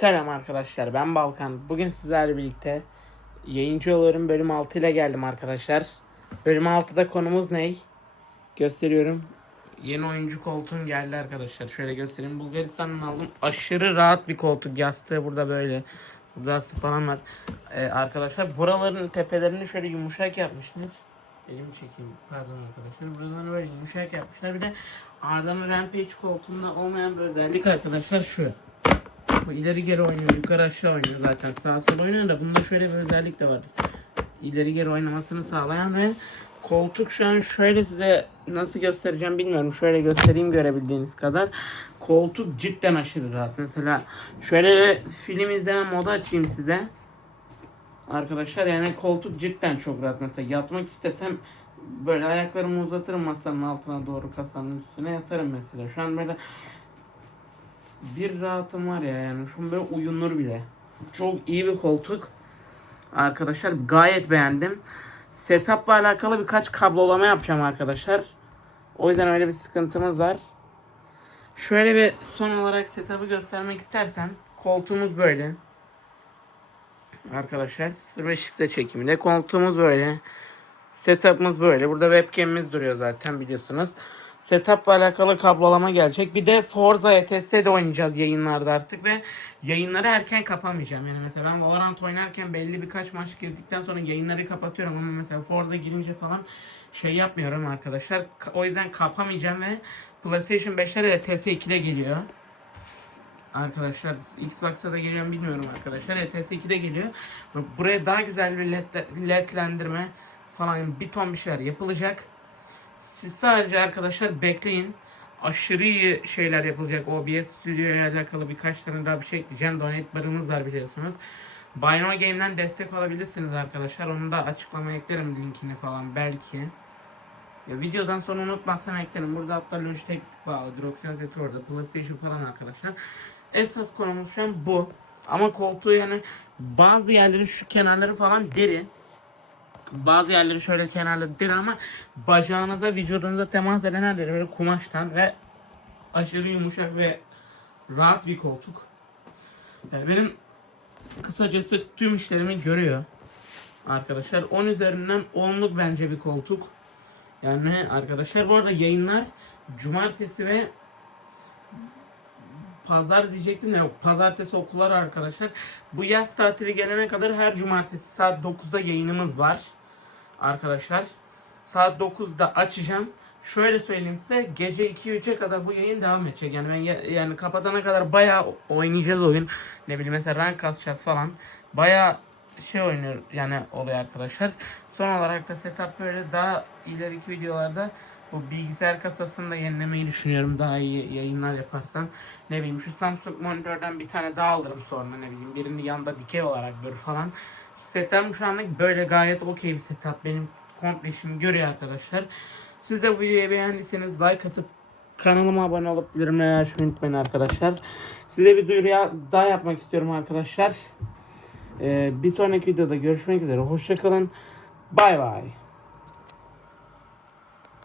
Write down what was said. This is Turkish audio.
Selam arkadaşlar ben Balkan. Bugün sizlerle birlikte yayıncı oluyorum bölüm 6 ile geldim arkadaşlar. Bölüm 6'da konumuz ne? Gösteriyorum. Yeni oyuncu koltuğum geldi arkadaşlar. Şöyle göstereyim. Bulgaristan'dan aldım. Aşırı rahat bir koltuk. Yastığı burada böyle. Burada falan var. Ee, arkadaşlar buraların tepelerini şöyle yumuşak yapmışlar. Elimi çekeyim. Pardon arkadaşlar. Buralarını böyle yumuşak yapmışlar. Bir de Arda'nın Rampage koltuğunda olmayan bir özellik arkadaşlar şu. Bu ileri geri oynuyor, yukarı aşağı oynuyor zaten. Sağ sol oynuyor da bunda şöyle bir özellik de var. İleri geri oynamasını sağlayan ve koltuk şu an şöyle size nasıl göstereceğim bilmiyorum. Şöyle göstereyim görebildiğiniz kadar. Koltuk cidden aşırı rahat. Mesela şöyle film izleme modu açayım size. Arkadaşlar yani koltuk cidden çok rahat. Mesela yatmak istesem böyle ayaklarımı uzatırım masanın altına doğru kasanın üstüne yatarım mesela. Şu an böyle bir rahatım var ya yani şu an böyle uyunur bile. Çok iyi bir koltuk. Arkadaşlar gayet beğendim. Setup'la alakalı birkaç kablolama yapacağım arkadaşlar. O yüzden öyle bir sıkıntımız var. Şöyle bir son olarak setup'ı göstermek istersen koltuğumuz böyle. Arkadaşlar 05x'e çekiminde koltuğumuz böyle. Setup'ımız böyle. Burada webcam'imiz duruyor zaten biliyorsunuz. Setup'la alakalı kablolama gelecek. Bir de Forza ETS'de oynayacağız yayınlarda artık ve yayınları erken kapamayacağım. Yani mesela ben Valorant oynarken belli birkaç maç girdikten sonra yayınları kapatıyorum ama mesela Forza girince falan şey yapmıyorum arkadaşlar. Ka- O yüzden kapamayacağım ve PlayStation 5'lere de TS2'de geliyor. Arkadaşlar Xbox'a da geliyor mu bilmiyorum arkadaşlar. ETS 2'de geliyor. Buraya daha güzel bir led, ledlendirme falan bir ton bir şeyler yapılacak. Siz sadece arkadaşlar bekleyin. Aşırı iyi şeyler yapılacak. OBS Studio'ya alakalı birkaç tane daha bir şey ekleyeceğim. Donate barımız var biliyorsunuz. Bino Game'den destek alabilirsiniz arkadaşlar. Onu da açıklamaya eklerim linkini falan belki. Ya videodan sonra unutmazsam eklerim. Burada hatta Logitech bağlıdır. Opsiyon seti orada. PlayStation falan arkadaşlar. Esas konumuz şu an bu. Ama koltuğu yani bazı yerleri şu kenarları falan deri. Bazı yerleri şöyle kenarları deri ama bacağınıza vücudunuza temas eden her yeri böyle kumaştan ve aşırı yumuşak ve rahat bir koltuk. Yani benim kısacası tüm işlerimi görüyor. Arkadaşlar 10 üzerinden 10'luk bence bir koltuk. Yani arkadaşlar bu arada yayınlar cumartesi ve pazar diyecektim de yok. Pazartesi okullar arkadaşlar. Bu yaz tatili gelene kadar her cumartesi saat 9'da yayınımız var. Arkadaşlar. Saat 9'da açacağım. Şöyle söyleyeyim size gece 2-3'e kadar bu yayın devam edecek. Yani ben ya- yani kapatana kadar bayağı oynayacağız oyun. Ne bileyim mesela rank kasacağız falan. Bayağı şey oynuyor yani oluyor arkadaşlar. Son olarak da setup böyle daha ileriki videolarda bu bilgisayar kasasını da yenilemeyi düşünüyorum daha iyi yayınlar yaparsam. Ne bileyim şu Samsung monitörden bir tane daha alırım sonra ne bileyim birini yanda dikey olarak böyle falan. Setup'ım şu anlık böyle gayet okey bir setup. Benim komple işimi görüyor arkadaşlar. Siz de bu videoyu beğendiyseniz like atıp kanalıma abone olup bildirimleri açmayı unutmayın arkadaşlar. Size bir duyuru daha yapmak istiyorum arkadaşlar. Ee, bir sonraki videoda görüşmek üzere. Hoşçakalın. Bay bay.